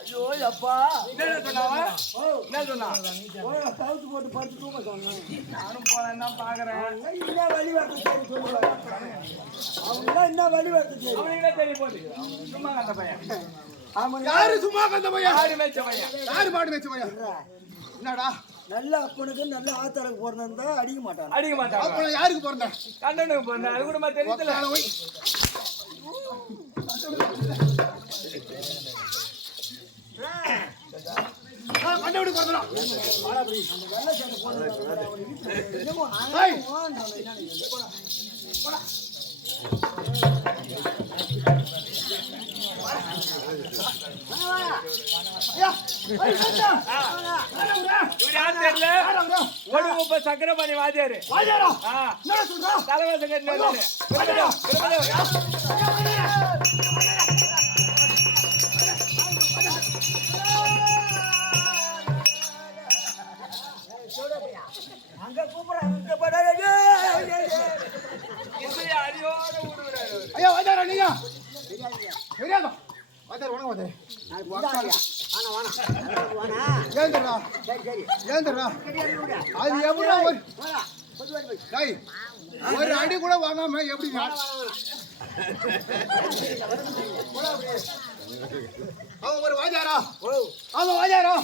ஐயோ அப்பா என்ன சொன்னா கவுத்து போட்டு படுத்து தூங்க சொன்னேன். நானும் போனா பாக்குறேன். என்ன வழி வரது சரி சொல்லுவாங்க. அவங்க என்ன வழி வரது சரி அவங்களே தெரிய போகுது. சும்மா அந்த பையன் யாரு சும்மா அந்த பையன் யாரு மேய்ச்ச பையன் யாரு மாடு மேய்ச்ச பையன் என்னடா நல்ல அப்பனுக்கு நல்ல ஆத்தாளுக்கு பிறந்தா அடிக்க மாட்டான். அப்ப யாருக்கு பிறந்த கண்ணனுக்கு பிறந்த அது கூட தெரியல. கண்டபடி பிறந்தான் சக்கரபாணி வாஜாரு தலைவாசம் அங்க கூப்பிடுறாங்க. ஐயா வாஜாரா நீங்க தெரியாதா வாஜார் வணக்கம் அது எப்படி ஒரு அடி கூட வாங்காம எப்படி அவன் ஒரு வாஜாரா அவன் வாஜாரா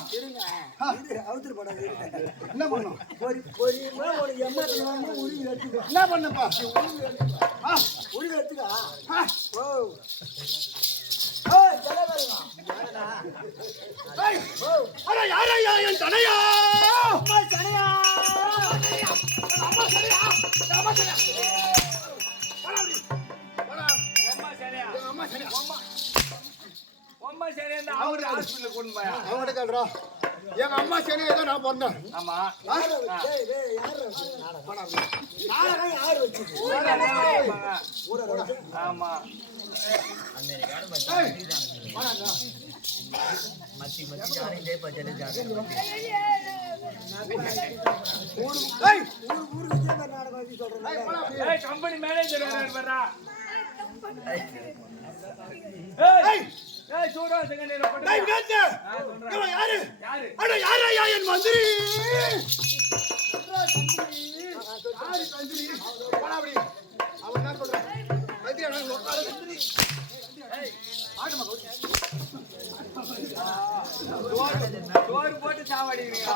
என்ன பண்ணும் என்ன பண்ணப்பா உருவி எடுத்துக்கா யாரையா என் தனையா தனையா அவங்ககிட்ட கேள்றா எங்க அம்மா சரி ஏதோ நான் பிறந்தேன். ஆமா ஆமா கம்பெனி மேனேஜர் ஏய் ஏய் சூடா செகண்ட் போடு டேய் வினோத் இவன் யாரு அட யாரையா என் மந்திரி யாரு மந்திரி போடா அப்படி அவன் என்ன சொல்றான் மந்திரி நான் உட்கார மந்திரி ஏய் ஆடு மகோ டோர் போட்டு சாவடிக்கிறீங்க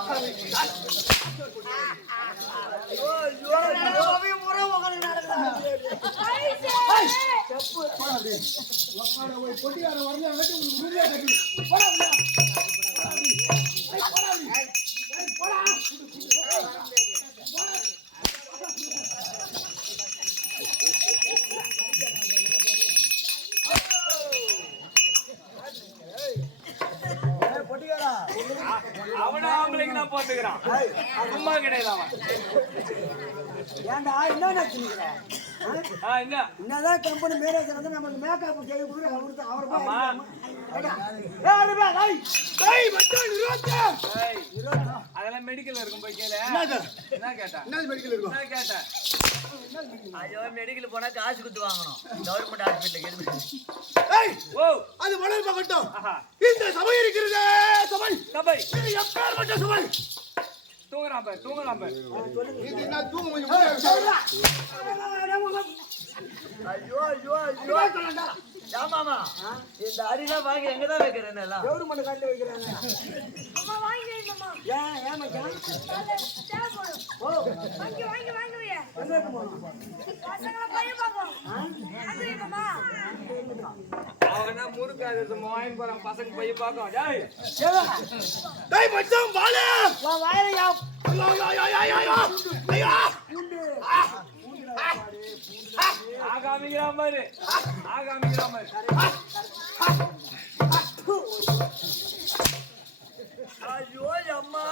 ஐயோ அவே முறை உங்களை நடக்குதா செப்பு போடா அப்படி உட்கார போய் பொட்டியார வரல வெட்டி உங்களுக்கு முறியா கட்டி போடா போடா போடா அவன ஆம்பளைக்கு நான் போட்டுக்கிறான் சும்மா கிடையாது அவன் ஏன்டா என்ன நினைச்சுக்கிற என்ன என்னதான் கம்பெனி மேனேஜர் வந்து நமக்கு மேக்கப் செய்ய போய் அவருக்கு அவர் அதெல்லாம் மெடிக்கல் இருக்கும் போய் கேளு என்ன கேட்டா என்ன மெடிக்கல் இருக்கும் என்ன கேட்டா ஐயோ மெடிக்கல் போனா காசு கொடுத்து வாங்கணும் கவர்மெண்ட் ஹாஸ்பிட்டலுக்கு ஏய் ஓ அது மலர் பகட்டும் இந்த சபை இருக்கிறதே சபை சபை இது எப்பேர்ப்பட்ட சபை தூங்குறான் பாரு இது என்ன தூங்க முடியும் ஐயோ ஐயோ ஐயோ ஆமாமா இந்த அரிலாம் வாங்கி எங்கதான் வைக்கிறேன் எல்லாம் கவர்மெண்ட் காட்டில வைக்கிறாங்க அம்மா வாங்கி வை மாமா ஏன் ஏன் மச்சான் தேவைப்படும் ஓ வாங்கி வை எங்க போறோம் பசங்களை பையன் பாப்போம் வாங்கி வை மாமா அவனா முறுக்காது வாங்கி போறான் பசங்க போய் பார்க்கும் டேய் டேய் மச்சான் வாளே வா வாயிலையா ஐயோ ஐயோ ஆகாமிக்கிறான் பாரு ஐயோ அம்மா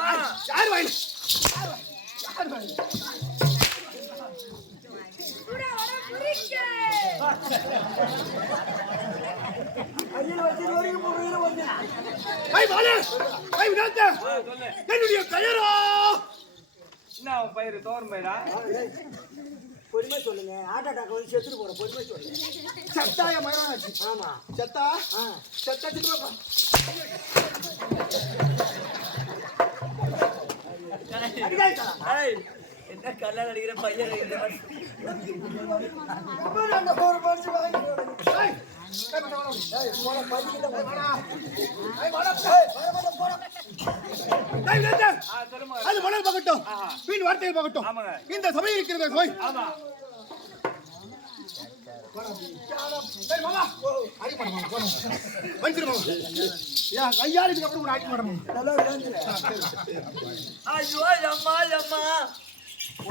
யார் வாயில் கூட வர புரிக்க அடியில வச்சு வரைக்கும் போறீங்க வந்து ஐய் வாளே ஐய் வினோத் சொல்லு என்னுடைய பெயரோ என்ன அவன் பயிரு தோறும் பயிரா பொறுமை சொல்லுங்க ஹார்ட் அட்டாக் வந்து செத்துட்டு போற பொறுமை சொல்லுங்க சத்தாய மயரானாச்சு ஆமா சத்தா சத்தா சித்துப்பா என்ன கல்யாணம் அடிக்கிற பையன் அந்த போற பாச்சு வாங்கி ஏய் அது மலர் பகட்டும் பின் வார்த்தைகள் பகட்டும் இந்த சபை இருக்கிறது சபை ஆமா கையால் இதுக்கு அப்புறம் ஆக்கி மாட்டோம் ஐயோ அம்மா அம்மா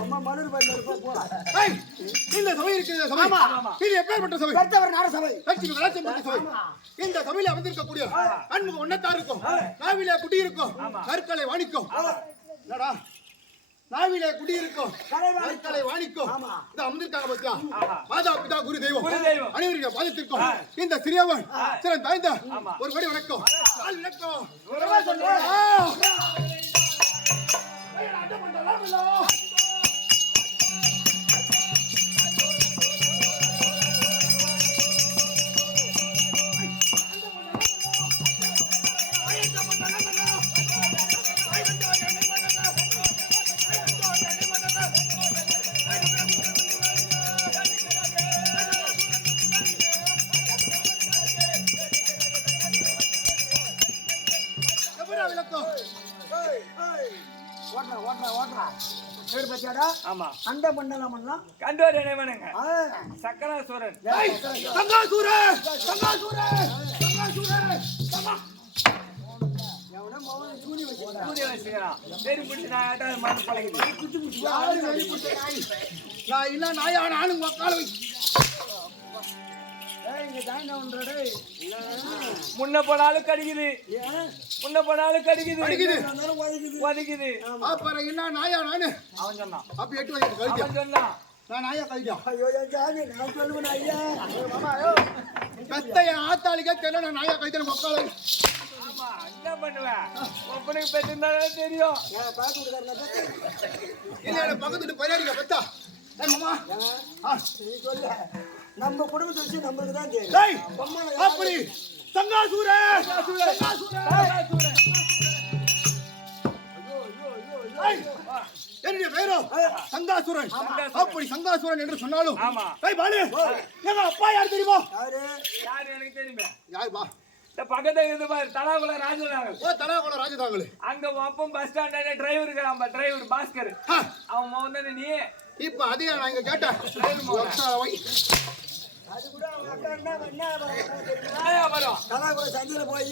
அம்மா மலர் பண்ண போ இந்த சபை இருக்கிற சபை இது எப்பேற்பட்ட சபை பெற்றவர் நார சபை சபை இந்த சபையில அமர்ந்திருக்கக்கூடிய அன்பு ஒன்னத்தார் இருக்கும் நாவிலே குடியிருக்கும் கற்களை வாணிக்கும் என்னடா நாவிலே குடியிருக்கும் கற்களை வாணிக்கும் இந்த அமர்ந்திருக்காங்க பத்தியா மாதா பிதா குரு தெய்வம் அனைவருடைய பாதத்திற்கும் இந்த சிறியவன் சிறன் தாய்ந்த ஒரு படி வணக்கம் ஆமா அந்த மண்டலம் எல்லாம் கண்டோர் நினைவனுங்க சக்கராசூரன் சூரிய வச்சுக்கிறான் சரி பிடிச்சி நான் ஆட்டாவது மருந்து பழகிட்டு நான் இல்ல நாயா நானும் உக்கால முன்ன போனாலும் கடிக்குது வலிக்குது அப்புறம் என்ன நாயா நானு அவன் சொன்னான் அப்ப 8 வயசு கழிச்சு அவன் சொன்னான் நான் நாயா கழிச்சா ஐயோ ஜாமி நான் சொல்லுவேன் ஐயா பெத்த என் ஆத்தாளிக்கே தெரியல நான் நாயா கழிச்சேன் உக்கால ஆமா என்ன பண்ணுவேன் ஒப்பனுக்கு பெற்றிருந்தாலே தெரியும் பார்த்து விடுறாரு இல்ல பக்கத்து பரியாடிக்க பெத்தா மாமா நீ சொல்லு நம்ம குடும்பத்தை வச்சு நம்மளுக்கு தான் தெரியும். டேய், அப்படி சங்காசூரன் என்னுடைய பேரோ சங்காசுரன். அப்படி சங்காசுரன் என்று சொன்னாலும் டேய் பாலு, எங்க அப்பா யார் தெரியுமா? யாரு எனக்கு தெரியுமே. யார் பா? இந்த பக்கத்துல இருந்து பாரு, தலாகுல ராஜதாங்கல். ஓ, தலாகுல ராஜதாங்கல். அங்க அப்பம் பஸ் ஸ்டாண்ட் டிரைவர் இருக்கான், டிரைவர் பாஸ்கர். அவன் மோன் தானே நீ? இப்ப அதையா நான் இங்க கேட்டேன். அது கூட அவங்க அக்கா என்ன வியாபாரம்? தலாகுல சந்தையில போய்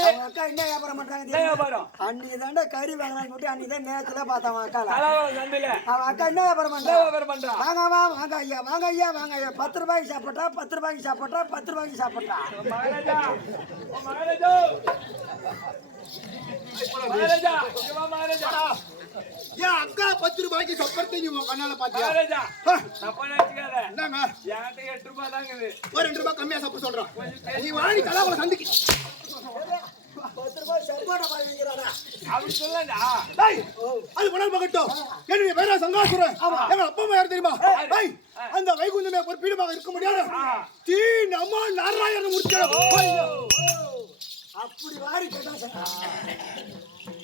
அவங்க அக்கா என்ன வியாபாரம் பண்றாங்க தெரியுமா? அன்னைக்கு தாண்டா கறி வாங்கலாம்னு சொல்லிட்டு அன்னைக்கு தான் நேரத்துல பார்த்தேன் அவன் அக்கா. அவன் அக்கா என்ன வியாபாரம் பண்றா? வாங்க ஐயா, வாங்க ஐயா, வாங்க ஐயா. 10 ரூபாய்க்கு சாப்பிட்டா 10 ரூபாய்க்கு சாப்பிட்டா 10 ரூபாய்க்கு சாப்பிட்டா. ஏன் அக்கா 10 ரூபாய்க்கு சப்பரத்தை நீ உன் கண்ணால பாத்தியா? என்னங்க 8 ரூபாய் தாங்க இது. ஒரு 2 ரூபாய் கம்மியா சாப்பிட சொல்றான். நீ வாடி தலாகுல சந்திக்கு 10 ரூபாய் சப்பாடா வாங்கிக்கிறானா? அப்படி சொல்லடா. டேய், அது மணல் பகட்டும். என்னுடைய பேரா சங்காசுரன். எங்க அப்பா அம்மா யார் தெரியுமா? டேய், அந்த வைகுந்தமே ஒரு பீடமாக இருக்க முடியாது. தீ நம்ம நாராயணன் முடிச்சட. அப்படி வாரி கேட்டா சொன்னா.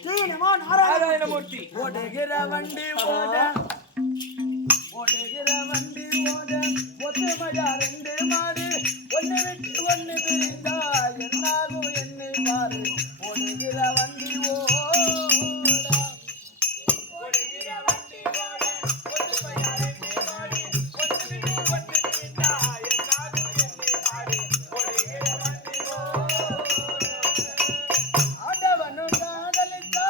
தீ நம்ம நாராயணமூர்த்தி. ஓடுகிற வண்டி ஓட, ஓடுகிற வண்டி ஓட, ஒத்துமையா 2 மாடு, ஒண்ணு விட்டு ஒண்ணு பிரிந்தா என்னாகும் என்னை பாரு. ஓடுகிற வண்டி ஓட, ஓடுகிற வண்டி ஓட, ஒத்துமையா 2 மாடு, ஒண்ணு விட்டு ஒண்ணு பிரிந்தா என்னாகும் என்னை பாரு. ஓடுகிற வண்டி ஓட, ஆடவனு காதலித்தா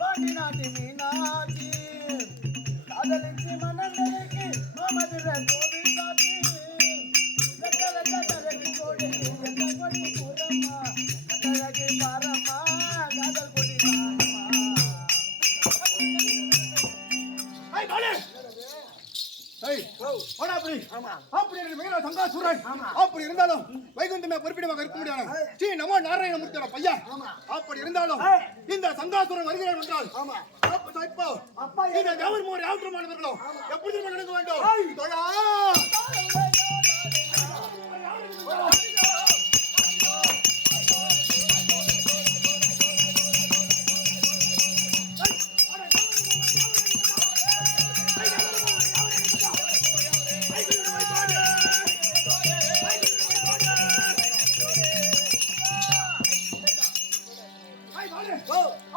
பாண்டி நாட்டி மீனாட்சி, காதலிச்சு மனந்தலைக்கு மாமதுர கோவில் காட்சி. கட்டழகி கோடி எந்த கொடி கூறம்மா, கட்டழகி பாரம்மா, காதல் கொடி பாரம்மா. ஏய் பாலு, ஏய் ஓடா அப்படி. அப்படி இருக்கு மேல சங்காசுரன். அப்படி இருந்தாலும் வைகுந்தமே பொறுப்பிடமாக இருக்க முடியாது. ஸ்ரீ நமோ நாராயண மூர்த்தியோட பையன். அப்படி இருந்தாலும் இந்த சங்காசுரன் வருகிறான் என்றால் இப்போ இந்த கவர்மோர் யாவற்றமானவர்களும் எப்படி நடக்க வேண்டும்? தொழா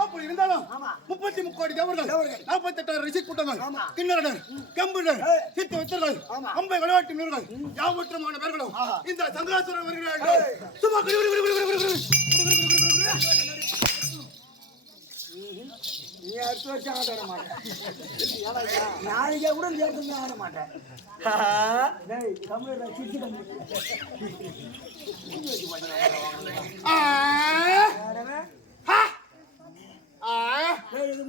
அப்படி இருந்தாலும் 33 கோடி தேவர்கள், 48 ரிஷி கூட்டங்கள், கிண்ணறனர், கம்புடர், சித்த வித்தர்கள், அம்பை விளையாட்டு வீரர்கள், யாவற்றமான பேர்களும் இந்த சங்காசுரன் வருகிறார்கள். சும்மா நீ அடுத்த வருஷம் ஆட மாட்டேன். நாளைக்கே கூட நேரத்துக்கு ஆட மாட்டேன். தமிழ் சிரிச்சு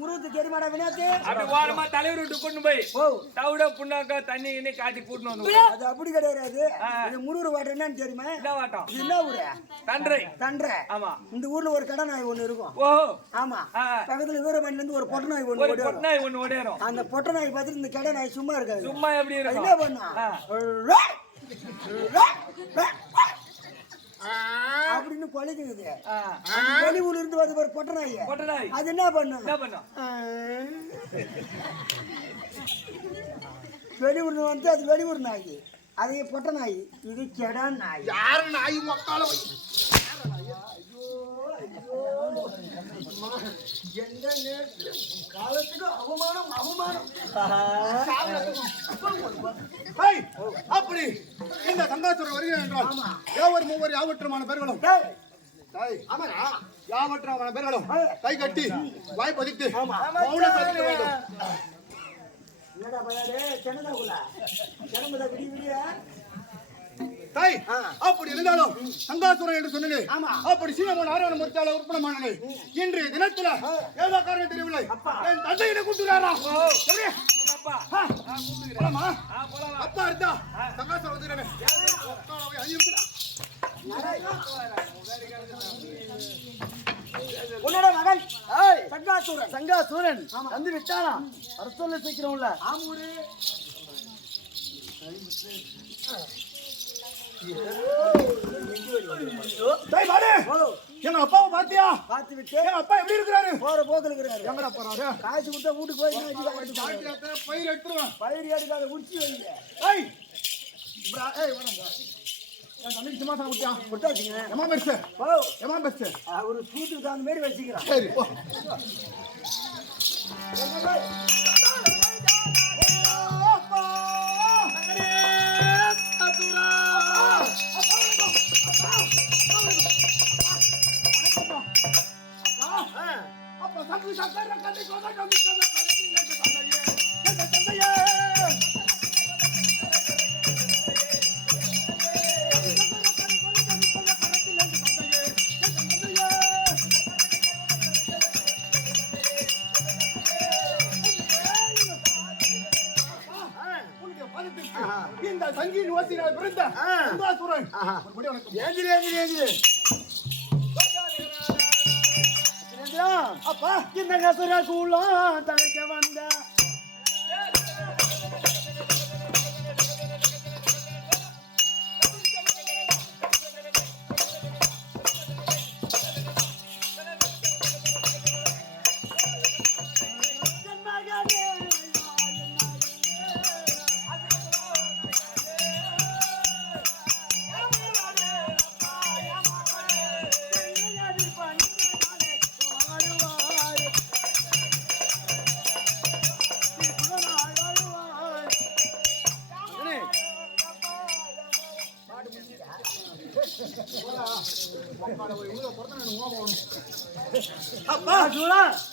முருகத்து தெரியுமாடா வினாத்து? அப்படி ஓரமா தலைவர் விட்டு கொண்டு போய் தவிட புண்ணாக்கா தண்ணி எண்ணி காட்டி கூட்டு வந்து. அது அப்படி கிடையாது. இது முருகர் வாட்டம் என்னன்னு தெரியுமா? என்ன வாட்டம்? இது என்ன ஊரு? தண்டரை. தண்டரை. ஆமா. இந்த ஊர்ல ஒரு கடை நாய் ஒண்ணு இருக்கும். ஓ ஆமா. பக்கத்துல வீரமணில இருந்து ஒரு பொட்டை நாய் ஒண்ணு ஓடும். பொட்டை நாய் ஒண்ணு ஓடும். அந்த பொட்டை நாய் பார்த்துட்டு இந்த கடை நாய் சும்மா இருக்காது. சும்மா எப்படி இருக்கும்? என்ன பண்ணா? அப்படின்னு கொலைக்குது. வெளியூர்ல இருந்து வந்து ஒரு பொட்டை நாய். அது என்ன பண்ணும்? வெளியூர்ல வந்து அது வெளியூர் நாய், அது பொட்டை நாய், இது கெடா நாய். யாரு நாய் மக்கால எந்த காலத்துக்கு அவமானம் அவமானம். அப்படி இந்த சங்காசுரன் வருகிறான் என்றால் யாவர் மூவர் யாவற்றமான பேர்களும் யாவற்றமான பேர்களும் கை கட்டி வாய் பதித்து மௌனம் சாதிக்க வேண்டும். என்னடா பையாரே சென்னதாகுல சென்னமதா விடி விடியா. அப்படி இருந்தாலும் சங்காசுரன் என்று சொன்னது அப்படி சீனமோ நாராயண மூர்த்தியால உற்பத்தமானது. இன்றைய தினத்துல ஏதோ காரணம் தெரியவில்லை, என் தந்தையிட கூட்டுறாரா? அப்பா இருந்தா சங்காசுரன் வந்துடுறேன். உன்னோட மகன் சங்காசூரன் வந்து விட்டானா? அரசு சீக்கிரம் இல்ல. ஆமூரு டேய் பாரு எங்க அப்பாவை பாத்தியா? பார்த்து விட்டு எங்க அப்பா எப்படி இருக்கிறாரு? போற போக்குல இருக்கிறாரு. எங்கடா போறாரு? காசு கொடுத்தா வீட்டுக்கு போய் என்ன வச்சுக்க காட்டுல பயிர் எடுத்துருவேன். பயிர் எடுக்காத உச்சி வைங்க. ஏய் ஏய் வணங்க. என் தம்பிக்கு சும்மா தான் விட்டியா? கொடுத்தாச்சுங்க. எம்மா பெருசு ஓ எம்மா பெருசு. ஒரு சூட்டுக்கு தகுந்த மாதிரி வச்சுக்கிறான். சரி போ. அப்பா சக்கு சக்கர கண்ணி கோத கண்ணி கண்ண கரத்தி லெங்க தந்தையே லெங்க தந்தையே இந்த சங்கீன் ஓசினால் பிறந்த சுந்தாசுரன் ஒரு வணக்கம். ஏந்திரி ஏந்திரி ஏந்திரி. அப்பா இந்த கசுர கூலம் தழைக்க வந்த அப்பா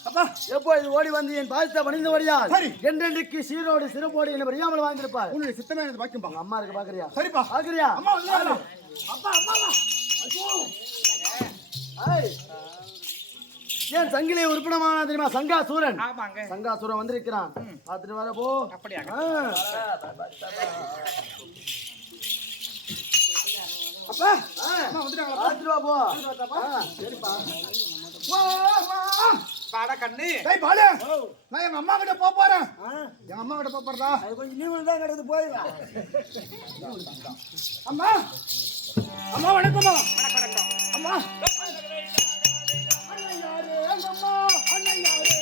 அப்பா எப்போ இது ஓடி வந்து என் பாதத்தை பணிந்து ஓடியால் சரி. என்றென்றைக்கு சீரோடு சிறுபோடு என்ன அறியாமல் வாழ்ந்திருப்பார். உன்னுடைய சித்தமே எனக்கு பாக்கியம் உங்க அம்மா இருக்கு பாக்குறியா? சரிப்பா. பாக்குறியா? அம்மா வந்து அப்பா அம்மாவா ஏய், ஏன் சங்கிலே உறுப்பினமான தெரியுமா? சங்காசூரன். சங்காசூரன் வந்திருக்கிறான். பார்த்துட்டு வர போ. அப்பா அம்மா வந்துட்டாங்களா? பார்த்துட்டு வா போ. சரிப்பா. வா வா பாட கண்ணு. டேய் பாலு நான் எங்க அம்மா கிட்ட போப் போறேன். எங்க அம்மா கிட்ட போப் போறடா. அது கொஞ்சம் நீங்களும் தான் கிடந்து போயிடா. அம்மா அம்மா வணக்கம்மா. வணக்கம் அம்மா. அண்ணன் யாரு? எங்க அம்மா அண்ணன் யாரு?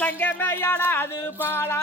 தங்கமையான அது பாலா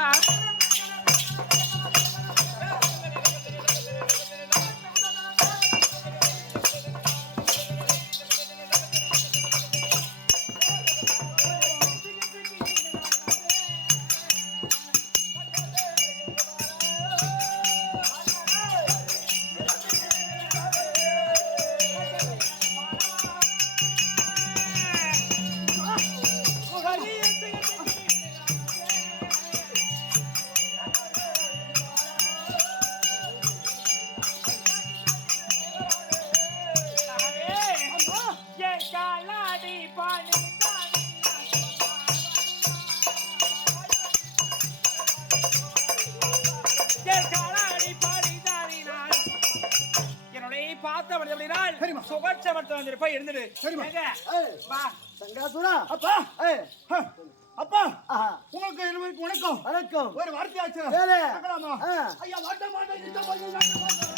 அப்பா அப்பா உங்களுக்கு எனக்கு வணக்கம். வணக்கம். ஒரு வார்த்தையாச்சு. ஏலே. ஐயா வாட்ட மாட்டேன் இந்த பையன் வாட்ட மாட்டேன்.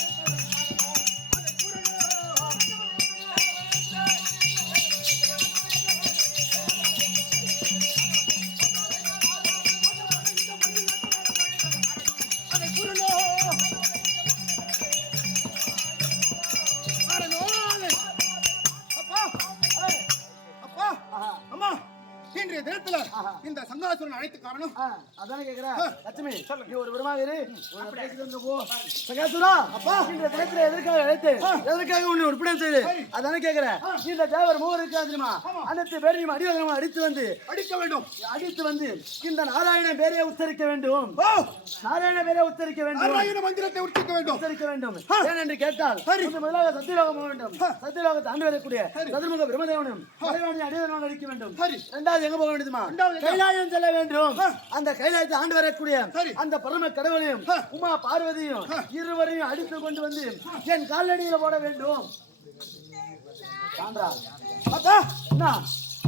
இந்த சங்காசுரன் அழைத்து காரணம் அதானே கேக்குறேன். லட்சுமி நீ ஒரு விரும்பாக இரு. பேசிட்டு போ. சங்காசுரா அப்பா இந்த தினத்துல எதற்காக அழைத்து எதற்காக உன்னை உற்பத்தி செய்து அதானே கேக்குறேன். இந்த தேவர் மூவர் இருக்கா தெரியுமா? அனைத்து பேரையும் அடிவதமா அடித்து வந்து அடிக்க வேண்டும். அடித்து வந்து இந்த நாராயண பேரை உச்சரிக்க வேண்டும். நாராயண பேரை உச்சரிக்க வேண்டும். நாராயண மந்திரத்தை உச்சரிக்க வேண்டும். உச்சரிக்க வேண்டும். ஏன் என்று கேட்டால் முதலாக சத்தியலோகம் போக வேண்டும். சத்தியலோகத்தை ஆண்டு வரக்கூடிய சதுர்முக பிரம்மதேவனும் அடிவதமாக அடிக்க வேண்டும். இரண்டாவது எங்க போக வேண்டுமா? கைலாயம் செல்ல செல்ல வேண்டும். அந்த கைலாயத்தை ஆண்டு வரக்கூடிய சரி. அந்த பரம கடவுளையும் உமா பார்வதியும் இருவரையும் அடித்து கொண்டு வந்து என் காலடியில போட வேண்டும். அப்பா என்ன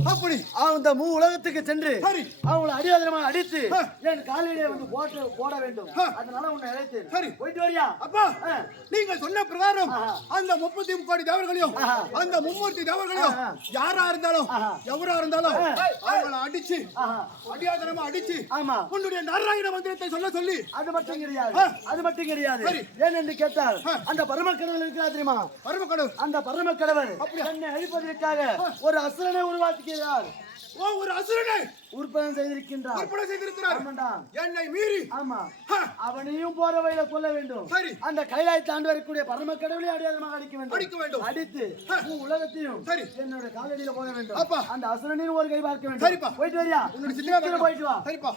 அப்படி அந்த உலகத்துக்கு சென்று சரி. அவங்களை அடியாதரமாக அடித்து என் காலையிலே வந்து போட வேண்டும். அதனால உன்னை அழைத்தேன். சரி. போயிட்டு வரியா? அப்பா நீங்க சொன்ன பிரகாரம் அந்த 30 கோடி தேவர்களையும் அந்த மும்மூர்த்தி தேவர்களையும் யாரா இருந்தாலும் எவரா இருந்தாலும் அவங்களை அடிச்சு அடியாதனமா அடிச்சு ஆமா உன்னுடைய நாராயண மந்திரத்தை சொல்ல சொல்லி. அது மட்டும் கிடையாது. அது மட்டும் கிடையாது. ஏன் என்று கேட்டால் அந்த பரம கடவுள் இருக்கிறா தெரியுமா? பரம கடவுள். அந்த பரம கடவுள் என்னை அழிப்பதற்காக ஒரு அசுரனை உருவாக்குகிறார். ஒரு அசுரனை உற்பத்தி செய்திருக்கின்றார். என்னை மீறி. ஆமா அவனையும் போற வழியில கொல்ல வேண்டும். சரி. அந்த கைலாயத்தை ஆண்டு வரக்கூடிய பரம கடவுளை அடியாதமாக அடிக்க வேண்டும். அடித்து உலகத்தையும் என்னோட காலடியில போட வேண்டும். அப்பா அந்த அசுரனையும் ஒரு கை பார்க்க வேண்டும். சரிப்பா. போயிட்டு வரியா? உன்னோட சின்ன போயிட்டு வா. சரிப்பா.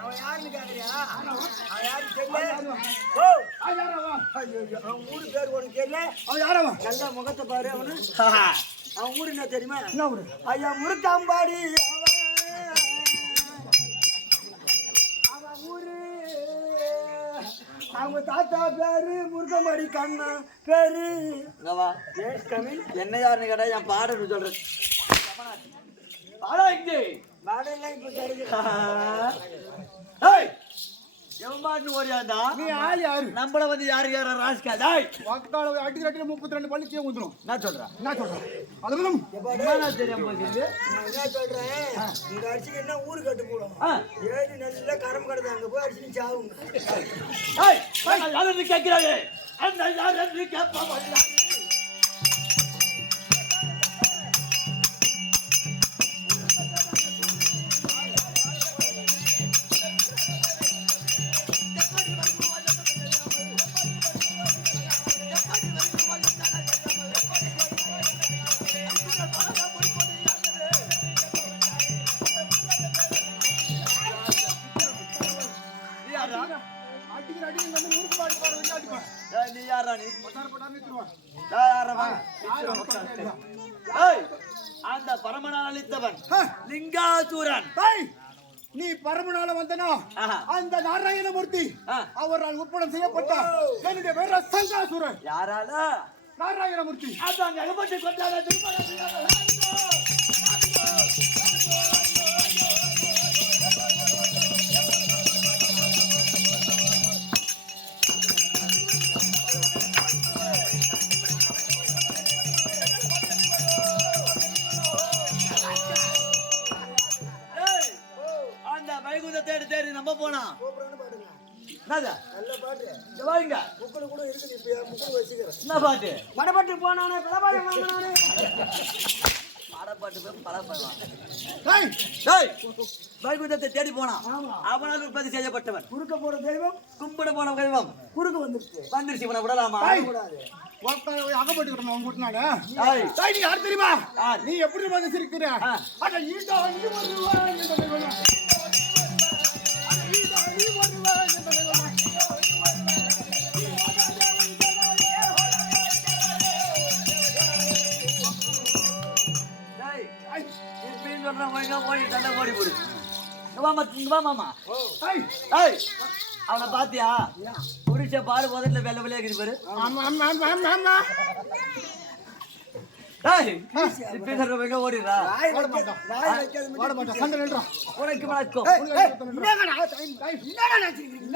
அவன் யாருன்னு கேக்குறியா? அவன் யாரு தெரியல? அவன் ஊரு பேர் உனக்கு தெரியல? நல்ல முகத்தை பாரு அவனு. அவன் ஊரு என்ன தெரியுமா? என்ன ஊரு? ஐயா முருக்காம்பாடி. அவன் ஊரு அவங்க தாத்தா பேரு முருகம்பாடி கண்ணா பேரு. என்ன யாருன்னு கேட்டா என் பாடன்னு சொல்றேன். பாடெல்லாம் இப்ப நம்மள வந்து யாரு யார ராஸ்கா அடிக்கிற 32 பள்ளிக்கே வந்துடும். நான் சொல்றேன். அதுவும் தெரியாம என்ன சொல்றேன். இந்த அரிசிக்கு என்ன ஊரு கட்டு போடும். ஏறி நல்லா கரம் கடந்து அங்க போய் அரிசி சாவுங்க. கேட்கிறாரு அந்த பரமனால் அளித்தவன் லிங்காசூரன். நீ பரமனால வந்தனா அந்த நாராயணமூர்த்தி அவரால் ஒப்படம் செய்யப்பட்ட என்னுடைய பேர சங்காசூரன். யாரால? நாராயணமூர்த்தி. அதான் அகப்பட்டு கொண்டாட தேடி நம்ம போனா நல்ல பாட்டு. வாங்க முக்குல கூட இருக்குது. இப்ப முக்குல வச்சுக்கிறேன். என்ன பாட்டு? மடப்பட்டு போனானே பிளபாய மாமனானே. மடப்பட்டு போய் பலபடுவான். டேய் டேய் வைகுண்டத்தை தேடி போனான். அவனால் உற்பத்தி செய்யப்பட்டவன். குறுக்க போற தெய்வம் கும்பிட போன தெய்வம் குறுக்க வந்துருச்சு. இவனை விடலாமா? கூடாது. அகப்பட்டுக்கிறோம் அவங்க கூட்டினாங்க. டேய் நீ யார் தெரியுமா? நீ எப்படி வந்து சிரிக்கிற? அட ஈடா நீ வருவாய் என்று சொல்லுவாங்க. அவனை பாத்தியா? ஒரு விஷயம் பாரு முதல்ல வெள்ள வெள்ளையா இருக்குது பாரு. ஆமா ஆமா ஆமா ஆமா ஆமா ஏய் இப்ப சொல்றவங்க ஓடிரா. ஓட மாட்டோம் சண்டை நின்றா உனக்கு மலக்கோ. என்னடா டைம் என்னடா நினைச்சிருக்கீங்க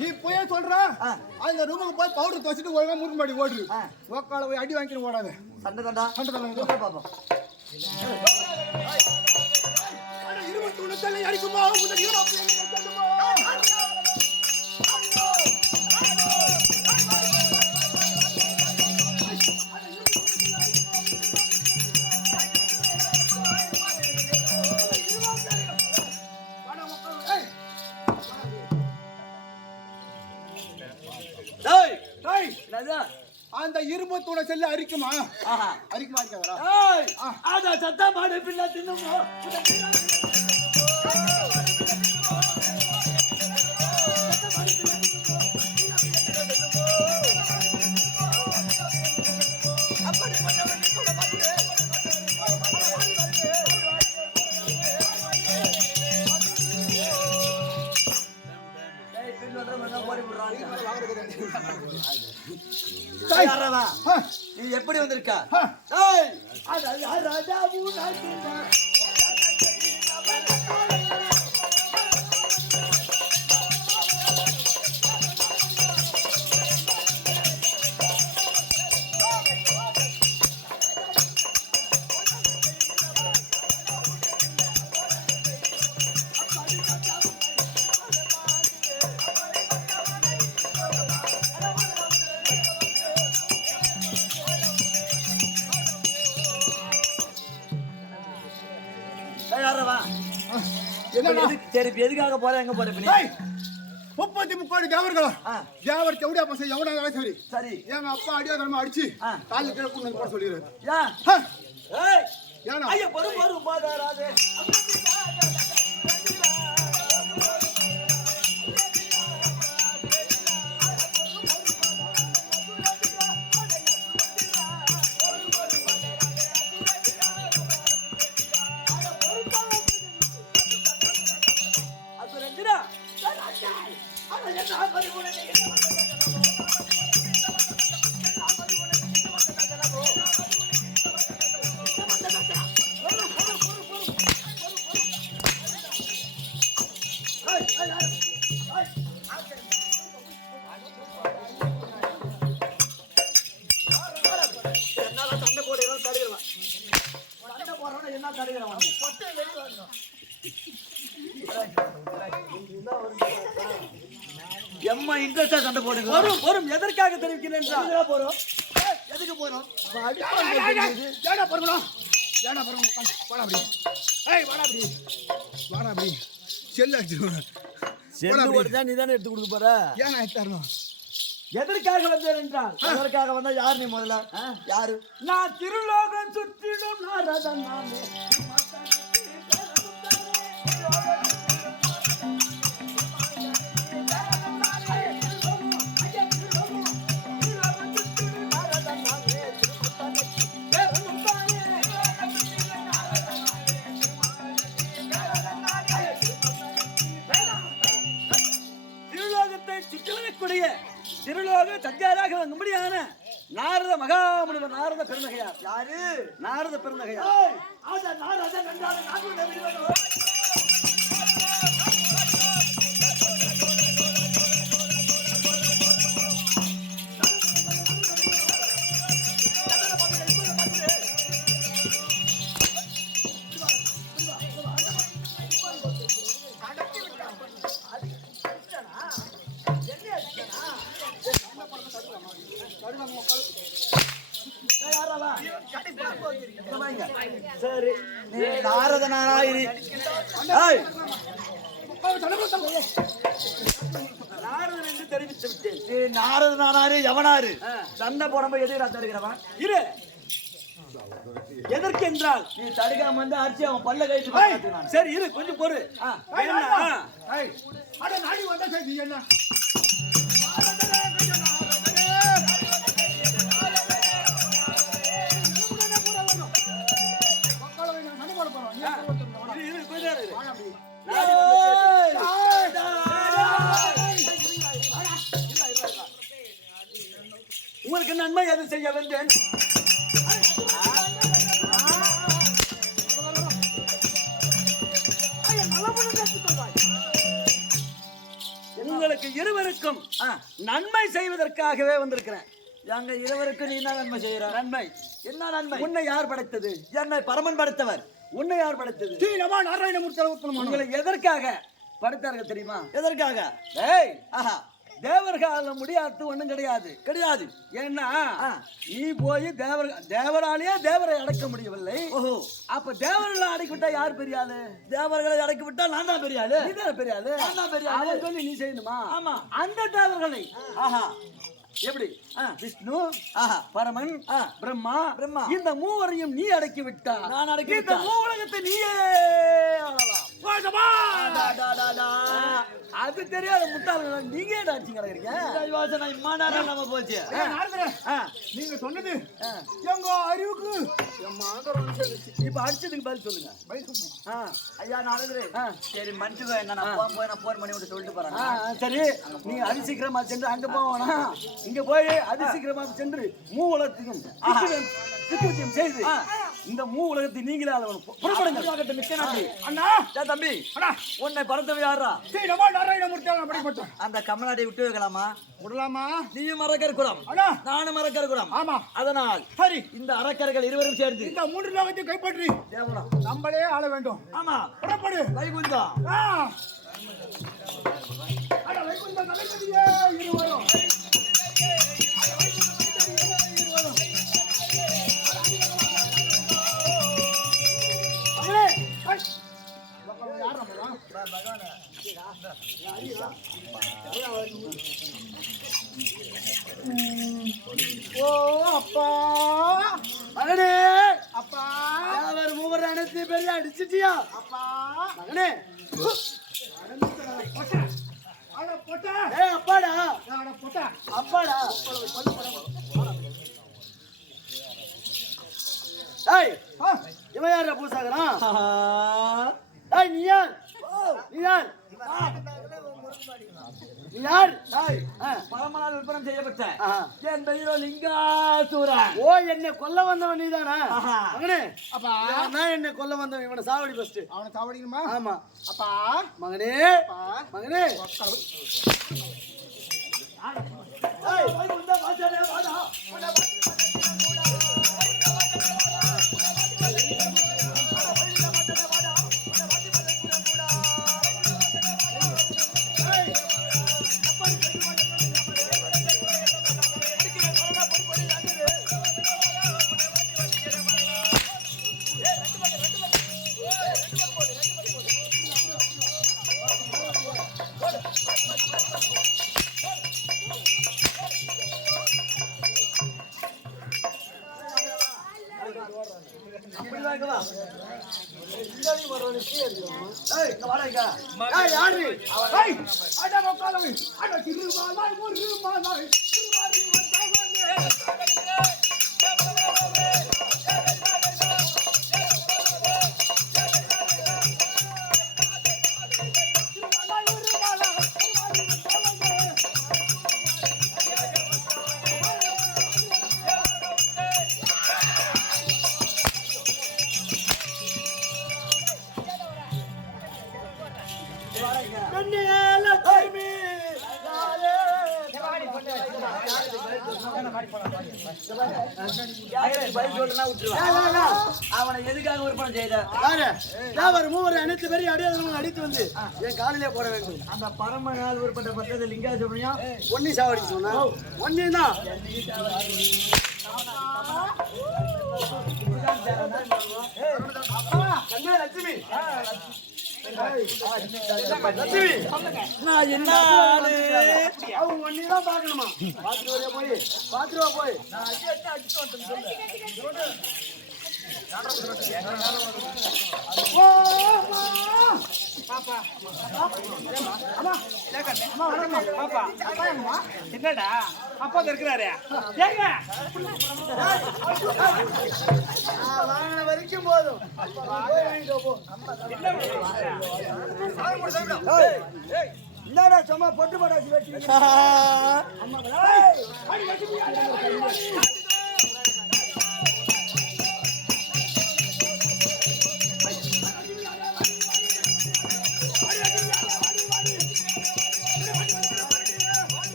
நீ போய் சொல்ற அந்த ரூமுக்கு போய் பவுடர் துவச்சிட்டு ஒழுங்கா முருகமாடி ஓடுரு. ஓக்கால போய் அடி வாங்கிட்டு ஓடாத. சண்டை தண்டா சண்டை தண்டா பாப்போம். 21 தலை அடிக்குமா முதல் 20 என்ன தள்ளுமா டேய் டேய் என்னது? அந்த இரும்பு தூணை செல்ல அரிக்குமா ஆஹா அரிக்குமா அரிக்காதா ஏய் அத சத்தா மாடு பிள்ளை தின்னுமோ. நீ எப்படி வந்திருக்க? எதுக்காக போற எங்க போற 33 தேவர்களா தேவர் செவடியா பசங்க எவனாலும் சரி சரி எங்க அப்பா அடியாதனமா அடிச்சு காலில் கீழே கொண்டு வந்து போட சொல்லிடுறாரு. ஏன்னா ஐயா வரும் பாதாராதே எம்மா இன்ட்ரெஸ்டா சண்டை போடுங்க. வரும் எதற்காக தெரிவிக்கிறேன் என்றால் போறோம். எதுக்கு போறோம்? ஏடா போறோம் ஏடா போறோம் வாடா அப்படி ஏய் வாடா அப்படி வாடா அப்படி செல்ல அடிச்சு செல்லு ஓடுதா நீ தானே எடுத்து கொடுக்க போற? ஏன் எடுத்தாரணும் எதற்காக வந்தேன் என்றால் எதற்காக வந்தா யார் நீ முதல்ல யாரு? நான் திருலோகம் சுற்றிடும் நாரதன் நானே. திருலோக சத்தியாராக முடியான நாரத மகாமுனிவர் நாரத பெருநகையார். யாரு? நாரத பெருநகையார். சரி நீ நாரத நாராயணி நாரதன் என்று தெரிவித்து விட்டேன். நீ நாரத நாராயணி எவனாரு? சண்டை போடாம எதிரா தருகிறவன் இரு. எதற்கு என்றால் நீ தடுக்காம வந்து அரிசி அவன் பல்ல கைட்டு. சரி இரு கொஞ்சம் பொறு. நாடி வந்தா சரி என்ன போயிட்டாரு. உங்களுக்கு நன்மை எது செய்ய வந்தேன்? உங்களுக்கு இருவருக்கும் நன்மை செய்வதற்காகவே வந்திருக்கிறேன். எங்க இருவருக்கும் நீ என்ன நன்மை செய்யற? நன்மை என்ன நன்மை? உன்னை யார் படைத்தது? என்னை பரமன் படைத்தவர். உன்னை யார் படைத்தது? ஸ்ரீ நம நாராயணமூர்த்தி உங்களை எதற்காக படைத்தார்கள் தெரியுமா? எதற்காக? ஏய், ஆஹா, தேவர்களால முடியாது ஒண்ணும் கிடையாது. கிடையாது. ஏன்னா நீ போய் தேவராலேயே தேவரை அடக்க முடியவில்லை. ஓஹோ, அப்ப தேவர்களை அடக்கி விட்டா யார் பெரிய ஆளு? தேவர்களை அடக்கி விட்டா நான் தான் பெரிய ஆளு. நீதான் பெரிய ஆளு. நான் தான் பெரிய ஆளு. அவன் சொல்லி நீ செய்யணுமா? ஆமா. அந்த தேவர்களை ஆஹா, எப்படி விஷ்ணு, ஆஹா, பரமன், பிரம்மா, பிரம்மா, இந்த மூவரையும் நீ அடக்கி விட்டா நான் அடக்கி இந்த விட்டா மூவுலகத்தை நீயே ஆளலாம். அது தெரியாத முட்டாள்கள் நீங்க ஏன் அடிச்சு கிடக்குறீங்க? யோசனை இம்மானாரா நம்ம போச்சு. நீங்க சொன்னது எங்க அறிவுக்கு இப்ப அடிச்சதுக்கு பதில் சொல்லுங்க. ஐயா நாரதரே, சரி மன்னிச்சுக்கோ, என்ன நான் நான் போன் பண்ணி விட்டு சொல்லிட்டு போறேன். சரி, நீங்க அதிசீக்கிரமா சென்று அங்க போவானா, இங்க போய் அதிசீக்கிரமா சென்று மூவுலகத்தையும் திக்குவத்தியம் செய்து இந்த மூவுலகத்தை நீங்களே ஆளணும். புறப்படுங்க. மிக்க நன்றி. அண்ணா. தம்பி, அண்ணா, உன்னை பறந்தவ யாரா? ஸ்ரீ நம நாராயணமூர்த்தி அப்படிப்பட்டோம். அந்த கமலாட்டை விட்டு வைக்கலாமா? விடலாமா? நீயும் அரக்கர் குலம், அண்ணா, நானும் அரக்கர் குலம். ஆமா. அதனால் சரி, இந்த அரக்கர்கள் இருவரும் சேர்ந்து இந்த 3 லோகத்தை கைப்பற்றி தேவலாம் நம்மளே ஆள வேண்டும். ஆமா, புறப்படு. வைகுந்தம். அட வைகுந்தம் தலைப்பதியே இருவரும். ஓ அப்பா, மகனே, அப்பா, அவர் மூவர் அனைத்து பேரையும் அடிச்சிட்டியா? அப்பா, மகனே, அட பொட்ட, அப்பாடா, அட பொட்ட, அப்பாடா. ஏய், இவன் யாரா பூசாகிறான்? ஏய், நீ யார்? நீ யார்? நீ யார்? பரமனால் விற்பனம் செய்யப்பட்ட ஆஹா. என் பெயரோ லிங்காசூரன். ஓ, என்னை கொல்ல வந்தவன் நீதானா? ஆஹா. மகனே, அப்பா, நான் என்னை கொல்ல வந்தவன். இவனை சாவடி ஃபர்ஸ்ட். அவனை சாவடிக்கணுமா? ஆமா. அப்பா, மகனே, அப்பா, மகனே, யாரு? ஏய், அட மக்காலவி, அட திருமாலாய் ஒரு மாலாய், திருமாலி வந்தவனே. அவனை எதுக்காக விற்பனை செய்த? மூவர் அனைத்து பேரையும் அடியாதவங்க அடித்து வந்து என் காலிலே போட வேண்டும். அந்த பரமனால் உற்பட்ட பட்டது லிங்காசூரனையா ஒன்னி சாவடி சொன்னா ஒன்னி தான். லட்சுமி, லட்சுமி, நான் என்ன அவங்க ஒன்னிதான் பாக்கணுமா? பாத்துட்டு போய் பாத்துருவா போய். ஓ பாப்பா, என்னடா அப்பா இருக்கிறாரு ஏங்க வாங்கின வரைக்கும் போதும் என்னடா சும்மா பொட்டு படாச்சு வெட்டி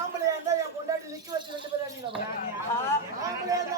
ஆம்பளையா இருந்தா என் பொண்டாட்டி நிக்க வச்சு 2 பேரும் அடிக்கலாம் ஆம்பளையா இருந்தா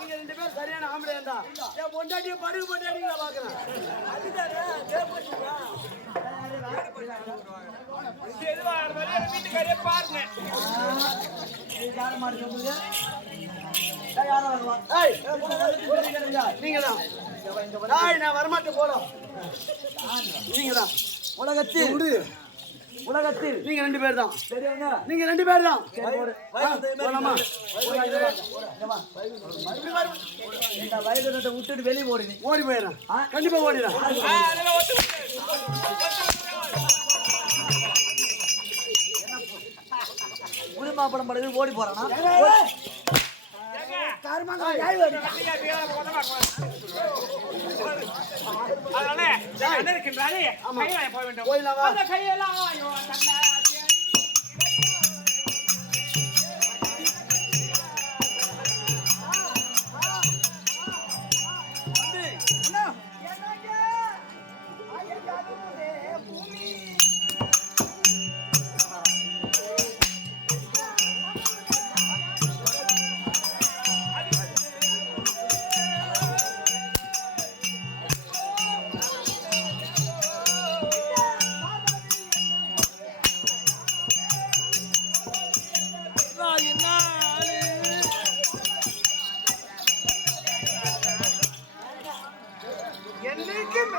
நீங்க 2 பேரும் சரியான ஆம்பளை இருந்தா என் பொண்டாட்டிய படுகு பொண்டாட்டி நான் பாக்குறேன் வீட்டுக்காரே பாருங்க நீங்கதான் நான் வரமாட்டேன் போறோம் நீங்கதான் உலகத்தில் நீங்க 2 பேர் தான் நீங்க 2 பேர் தான் வயது விட்டுட்டு வெளியே ஓடுது ஓடி போயிடுறேன் கண்டிப்பா ஓடிடுறேன் புதுமாப்படம் படகு ஓடி போறானா என்னைக்கும்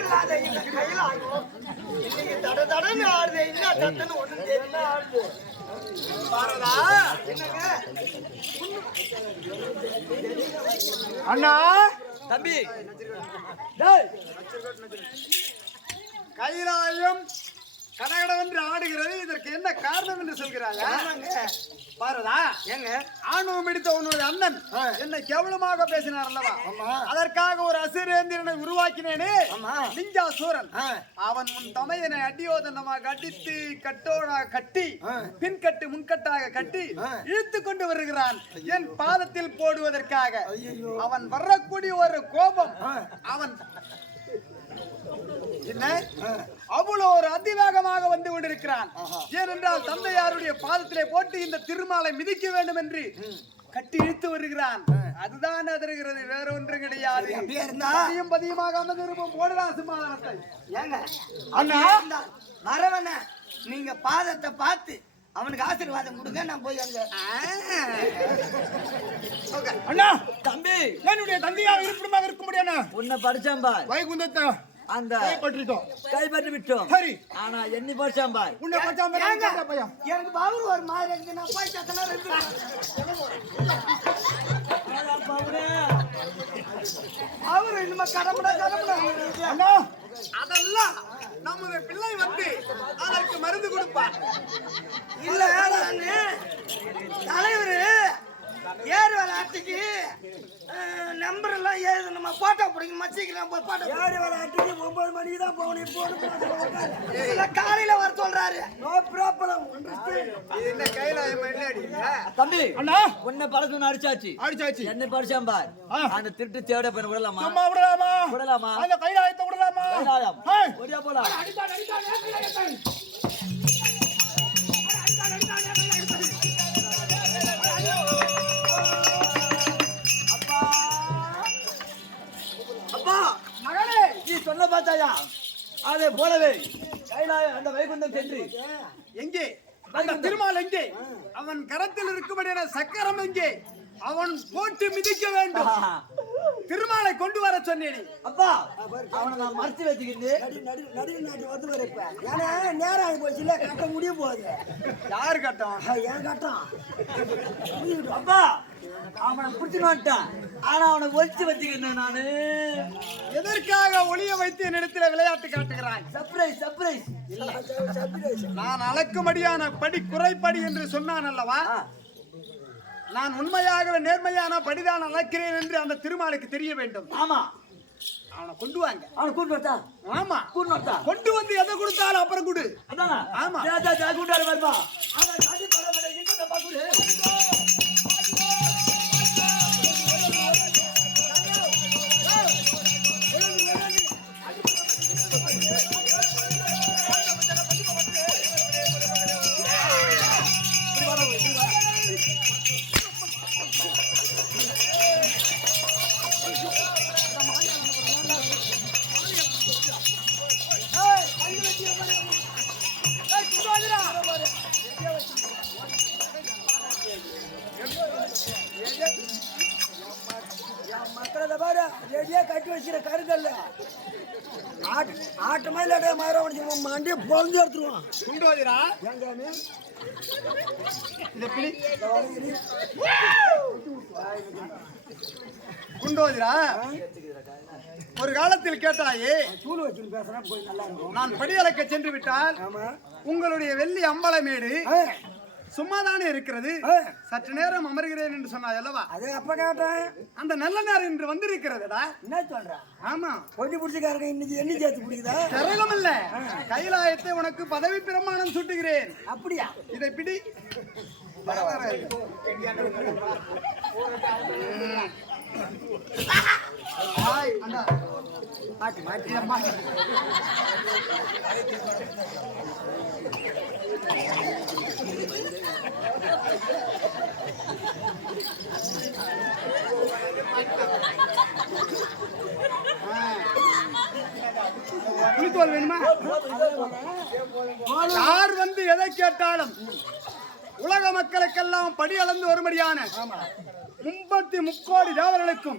இல்லாத இந்த கைலாயம் இன்னைக்கு தடன்னு ஆடுது என்ன தட்டுன்னு ஒண்ணு தெரியல ஆடுது பாரதா என்னங்க அண்ணா தம்பி கைலாயம் கடகடவென்று ஆடுகிறது. இதற்கு என்ன காரணம் என்று சொல்கிறாயா? பாரதா, ஏங்க ஆணவம் எடுத்த உன்னுடைய அண்ணன் என்னை கேவலமாக பேசினார் அல்லவா? அதற்காக ஒரு அசுரேந்திரனை உருவாக்கினேனே, லிங்காசூரன். அவன் உன் தமையனை அடியோதனமாக அடித்து கட்டோடா கட்டி பின்கட்டு முன்கட்டாக கட்டி இழுத்து கொண்டு வருகிறான் என் பாதத்தில் போடுவதற்காக. அவன் வரக்கூடிய ஒரு கோபம், அவன் என்ன அவ்வளவு ஒரு அதிவேகமாக வந்து கொண்டிருக்கிறான். ஏனென்றால் தந்தையாருடைய பாதத்திலே போட்டு இந்த திருமாலை மிதிக்க வேண்டும் என்று கட்டி இழுத்து வருகிறான். அதுதான் அதிர்கிறது, வேற ஒன்று கிடையாது. பதியமாக அமர்ந்திருப்போம் போடுறா சிம்மாசனத்தை. ஏங்க அண்ணா வரவன நீங்க பாதத்தை பார்த்து அவனுக்கு ஆசீர்வாதம் கொடுங்க. நான் போய் அங்க அண்ணா தம்பி, என்னுடைய தந்தையாக இருப்பிடமாக இருக்க முடியாது. உன்னை படிச்சான் பார், வைகுந்தத்தை அந்த கைப்பற்றி விட்டோம். சரி, ஆனா எண்ணி படிச்சான் பார். உன்னை படிச்சாம எனக்கு பவர் ஒரு மாதிரி இருக்கு. நான் போய் சத்தனா அவரு இனிமே கடமுடா அண்ணா, அதெல்லாம் நம்முடைய பிள்ளை வந்து அதற்கு மருந்து கொடுப்பார். இல்ல தலைவரு ஏறு விளையாட்டுக்கு நம்பர் எல்லாம் எழுதணுமா, போட்டோ பிடிக்கணுமா, சீக்கிரம் போய் போட்டோ. ஏறு விளையாட்டுக்கு 9 மணிக்கு தான் போகணும். இல்ல காலையில வர சொல்றாரு. No problem. இந்த கைலாயம் என்னடி தம்பி, அண்ணா உன்னை படத்துல அடிச்சாச்சு. என்னை படிச்சான் பார். அந்த திருட்டு தேட பண்ண விடலாமா? சும்மா விடலாமா? அந்த கைலாயத்தை விடலாமா? ஓடியா போலாம். அப்பா மகனே, நீ சொன்ன பார்த்தாயா? அதே போலவே கைலாயம் அந்த வைகுந்தம் சென்று எங்கே அந்த திருமால் எங்கே? அவன் கரத்தில் இருக்கும்படியான சக்கரம் எங்கே? அவன் போட்டு மிதிக்க வேண்டும். திருமாலை கொண்டு வர சொன்னேன். அப்பா, அவனை நான் மறைச்சு வச்சுக்கிட்டு நடுநாட்டு வந்து வரப்ப ஏன்னா நேரம் ஆகி போச்சு. இல்ல கட்ட முடிய போகுது. யாரு கட்டம்? ஏன் கட்டம்? அப்பா, அவனை பிடிச்சுன்னு வந்துட்டான். ஆனா அவனை ஒழிச்சு வச்சுக்கிட்டேன் நானு. எதற்காக ஒளிய வைத்து என்னிடத்தில் விளையாட்டு காட்டுகிறாய்? சர்ப்ரைஸ். நான் அளக்கும்படியான படி குறைப்படி என்று சொன்னான் அல்லவா? நான் உண்மையாகவே நேர்மையான படிதான் அளக்கிறேன் என்று அந்த திருமாலுக்கு தெரிய வேண்டும். ஆமா, அவனை கொண்டு வாங்க. அவனை கூட்டு வரட்டா? ஆமா, கொண்டு வந்து எதை கொடுத்தாலும் அப்புறம் கொடு. அதானா? ஆமா, கூட்டாரு வருமா? மக்களை பாரு ரெடியா கட்டி வச்சிருக்க கருங்கல்ல ஆட்டு மயில மாதிரி மண்டியை பொழுது எடுத்துருவான். கொண்டு வதிரா. குண்டோதிரா, ஒரு காலத்தில் கேட்டாயே சூடு வச்சு பேசுறா போய் நல்லா இருக்கும். நான் படியலக்க சென்று விட்டால் உங்களுடைய வெள்ளி அம்பலமேடு சும்மாதானே இருக்கிறது, சற்று நேரம் அமர்கிறேன் என்று சொன்னாய் அல்லவா? அது அப்ப கேட்டேன். அந்த நல்ல நேரம் இன்று வந்திருக்கிறதுடா. என்ன சொல்ற? ஆமா, பொட்டி பிடிச்சிக்காரங்க இன்னைக்கு எண்ணி சேர்த்து பிடிக்குதா? கரகம் இல்ல, கைலாயத்தை உனக்கு பதவி பிரமாணம் சுட்டுகிறேன். அப்படியா? இதை பிடி. புளித்தோல் வேணுமா? யார் வந்து எதை கேட்டாலும் உலக மக்களுக்கெல்லாம் படி அளந்து வரும்படியான 33 கோடி தேவர்களுக்கும்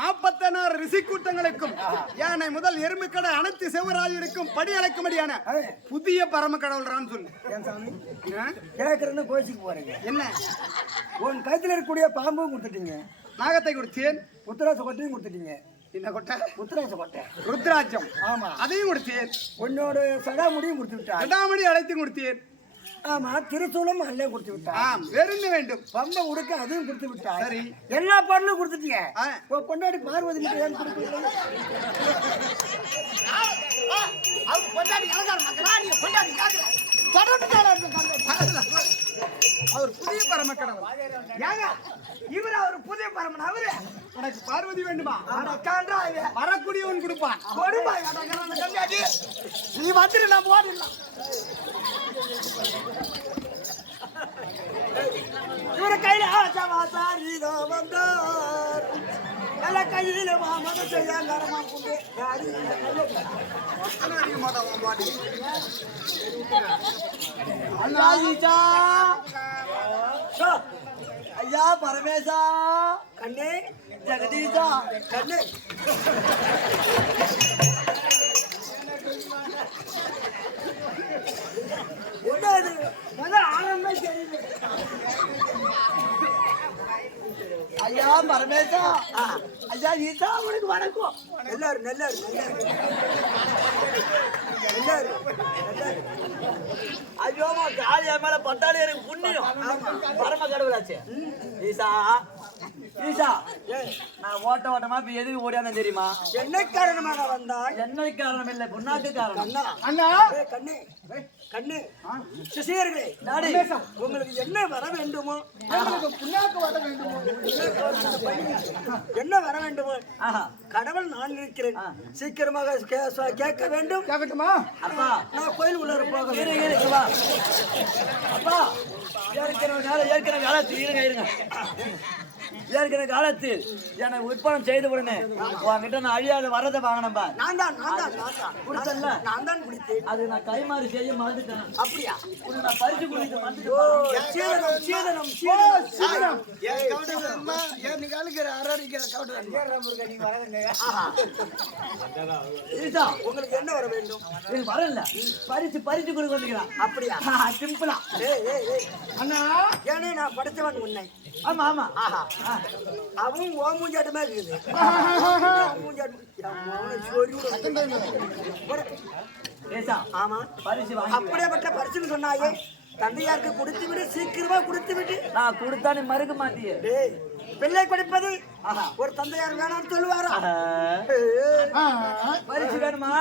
46 ரிஷி கூட்டங்களுக்கும் யானை முதல் எறும்புக்கடை அனைத்து செவராஜருக்கும் படி அளக்கும்படியான புதிய பரம கடவுள்றான்னு சொல்லு. கேட்கறன்னு கோச்சிக்கு போறீங்க. என்ன? உன் கைத்துல இருக்கக்கூடிய பாம்பும் கொடுத்துட்டீங்க, நாகத்தை கொடுத்தேன், உத்தராச கொட்டையும் கொடுத்துட்டீங்க. என்ன கொட்டை? உத்தராட்ச கொட்டை. ருத்ராட்சம். ஆமா. அதையும் கொடுத்தீர். உன்னோட சடாமுடியும் கொடுத்து விட்டார். சடாமணி அழைத்து கொடுத்தீர். ஆமா, திருச்சூலம் அல்லே கொடுத்து விட்டார். ஆம், வெறுந்து வேண்டும். பம்ப உடுக்க அதையும் கொடுத்து விட்டார். சரி, எல்லா பொருளும் கொடுத்துட்டீங்க. ஆ. இப்போ பொண்டாடி பார்வதி மட்டும் ஏன் கொடுக்கல? அவர் பொண்டாடி அலங்கார மக்களா நீங்க பொண்டாடி கேக்குற அவர் புதிய பரமக்கடவுள். ஏங்க இவர் அவர் புதிய பரமன் அவரு உனக்கு பார்வதி வேண்டுமா? அடக்கான்றா வரக்கூடியவன் கொடுப்பான். கொடுப்பாய் அடக்கான கம்மியாடி நீ வந்துட்டு நான் போடலாம் இவர கையில ஆசாவாசாரிதோ வந்தார் எல்லா கையில மாமன செய்யாங்கரமா புண்டு யாரு ஐயா பரமேசா கண்ணே ஜெகதீசா கண்ணே ஒன்னாது முதல் ஆரம்பமே தெரியுது ஐயா பரமேசா ஐயா ஈசா உனக்கு வணக்கம். எல்லாரும் நல்லாரு ஐயோ காளியா மேல பட்டாளி எனக்கு புண்ணியம். பரம கடவுளாச்சு. ஈசா ஈசா நான் ஓட்டமா இப்ப எதுக்கு ஓடியானு தெரியுமா? என்ன காரணமாக வந்தாய் என்ன காரணம் இல்லை, புண்ணாக்கு காரணம். அண்ணா கண்ணே கண்ணே சிசியர்களே நாடி உங்களுக்கு என்ன வர வேண்டுமோ உங்களுக்கு புண்ணாக்கு வர வேண்டுமோ? என்ன வர வேண்டுமோ ஆஹா கடவுள் நான் இருக்கிறேன் சீக்கிரமாக கேட்க வேண்டும் கேட்கட்டுமா? அப்பா நான் கோயில் உள்ளார போக இருங்க இருங்க வா அப்பா ஏற்கனவே காலத்தில் இருங்க ஏற்கனவே காலத்தில் எனக்கு உற்பத்தி செய்த உடனே உன்கிட்ட நான் அழியாத வரதை வாங்கினப்பா. நான் தான் கொடுத்தல நான் தான் குடித்தேன் அது நான் கைமாறி செய்ய மறந்துட்டேன். அப்படியா உன்னை நான் பறிச்சு குடித்து ஓ மறந்துட்டேன். சீதனம் ஈசா உங்களுக்கு என்ன வர வேண்டும் எனக்கு வரல, பறிச்சு கொடுக்க வந்துக்கிறான். அப்படியா சிம்பிளா. அண்ணா ஏனே நான் படித்தவன் உன்னை ஆமா ஆமா ஆஹா அவன் ஓ மூஞ்சாட்டமா இருக்குது ஈசா ஆமா பறிச்சு வாங்கி அப்படியேப்பட்ட பரிசுன்னு சொன்னாயே தந்தையாருக்கு கொடுத்து விடு சீக்கிரமா கொடுத்து விட்டு நான் கொடுத்தா நீ மறுக்க மாட்டியே. டேய் பிள்ளை படிப்பது ஒரு தந்தையார் வேணாம்னு சொல்லுவாரா பறிச்சு வேணுமா?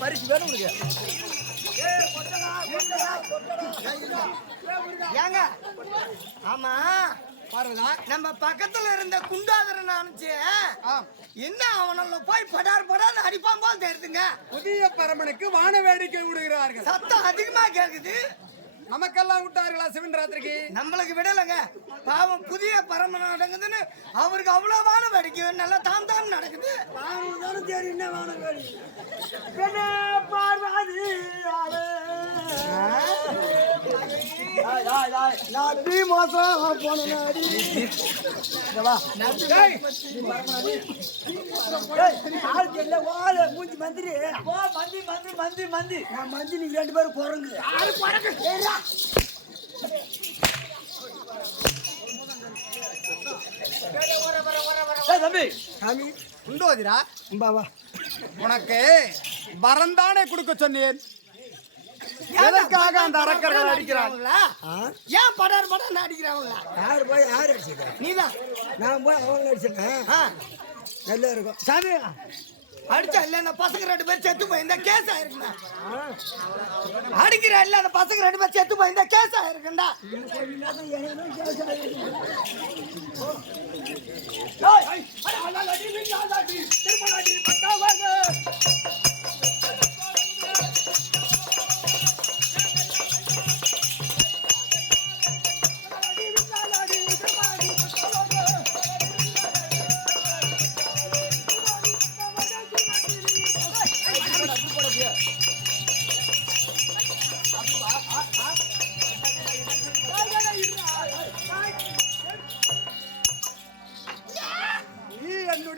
பரிசு வேணும் உனக்கு. ஏங்க ஆமா நம்ம பக்கத்துல இருந்த குண்டாதரன் நினைச்சு என்ன அவனால போய் படார் அடிப்பான் போல் தெரியுதுங்க. புதிய பரமனுக்கு வான வேடிக்கை விடுகிறார்கள். சத்தம் அதிகமா கேக்குது. நமக்கெல்லாம் விட்டார்களா சிவன் ராத்திரிக்கு? நம்மளுக்கு விடலைங்க. பாவம் புதிய பரம நடக்குதுன்னு அவருக்கு அவ்வளவு வான வேடிக்கை நல்லா தாம் நடக்குது. என்ன வான நாடி மோசம் போன மூஞ்சி மந்திரி மந்தி நான் மந்தி நீங்க 2 பேரும் குரங்கு தம்பி சாமி உண்டோதிரா பாவா உனக்கு வரந்தானே கொடுக்க சொன்னேன். எதற்காக அந்த அரக்கர்கள் அடிக்கிறாங்களா? ஏன் படார் அடிக்கிறாங்களா? யார் அடிச்சது? நீதான். நான் போய் அவங்க அடிச்சிருக்கேன். நல்லா இருக்கும் சாமி. அடிச்சா இல்ல அந்த பசங்க 2 பேர் செத்து போய் இந்த கேஸ் ஆயிருக்குண்ணா. அடிக்கிறா இல்ல அந்த பசங்க 2 பேர் செத்து போய் இந்த கேஸ் ஆயிருக்குண்டா.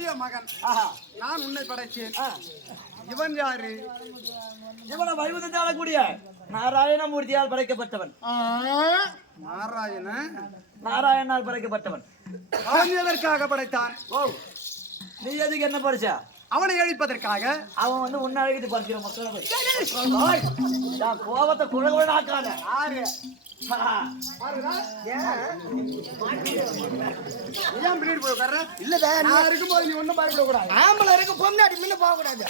சூரிய மகன் ஆஹா. நான் உன்னை படைச்சேன். இவன் யாரு? இவன வைகுந்தத்தை ஆளக்கூடிய நாராயணமூர்த்தியால் படைக்கப்பட்டவன். நாராயண. நாராயணால் படைக்கப்பட்டவன். அவன் எதற்காக படைத்தான்? ஓ, நீ எதுக்கு என்ன பறிச்சா? அவனை அழிப்பதற்காக. அவன் வந்து உன்னை அழைத்து பறிக்கிற மக்களை கோபத்தை குழகுழாக்காத. ஆறு ஏன் பின்னாடி போய் உட்கார்ற? இல்லதா நான் இருக்கும்போது நீ ஒண்ணும் பயப்பட கூடாது. ஆம்பளை இருக்கு பொம்னாடி முன்ன போக கூடாது.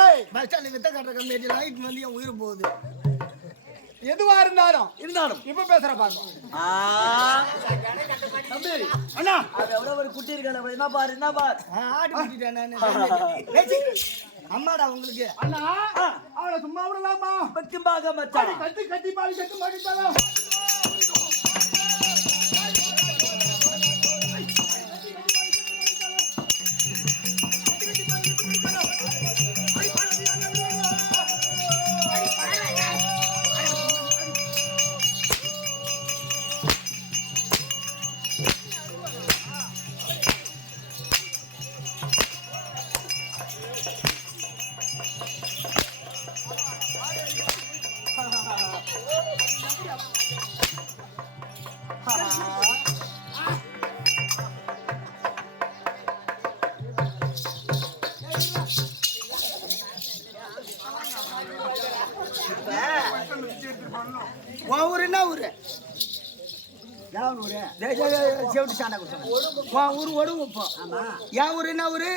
ஏய், பஸ் ஸ்டாண்ட் வித்த கட்டுற கம்பெனி லைட் வந்து என் உயிர் போகுது. எதுவா இருந்தாலும் இப்ப பேசுற பாருங்க. தம்பி அண்ணா, அது எவ்வளவு ஒரு குட்டி இருக்காரு. என்ன பாரு, என்ன பாரு. ஆடி விட்டுட்டேன் நானு. அம்மாடா உங்களுக்கு. அண்ணா அவளை சும்மா விடலாமா? பக்கமாக மச்சான். கட்டி கட்டி பாடி கட்டு மாட்டிட்டாலும் உன் ஊரு என்ன ஊரு? செவிட்டு சாண்டா கொடுத்தாங்க. உன் ஊர் ஒடுங்கு இப்போ. என் ஊர் என்ன ஊரு?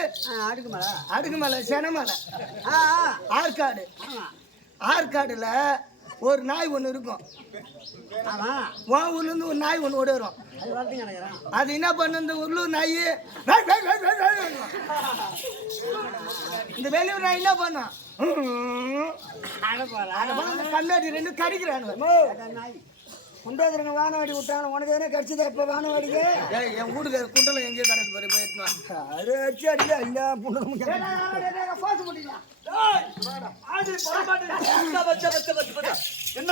அடுக்குமலை. அடுக்குமலை செனமலை. ஆற்காடு. ஆற்காடுல ஒரு நாய் ஒண்ணு இருக்கும். உன் ஊர்ல இருந்து ஒரு நாய் ஒண்ணு ஓடி வரும். அது என்ன பண்ணு? இந்த உள்ளூர் நாய் இந்த வெளியூர் நாய் என்ன பண்ணும்? கண்ணாடி ரெண்டு கடிக்கிறானு. குண்டாதுரங்க வானவாடி விட்டாங்க. உனக்கு எதனா கடிச்சதா இப்ப வானவாடிக்கு? என் வீட்டுக்கார குண்டலம் எங்கேயோ கடந்து போய் போயிட்டு அது அடிச்சு அடிக்கா இல்ல புண்டலம் என்ன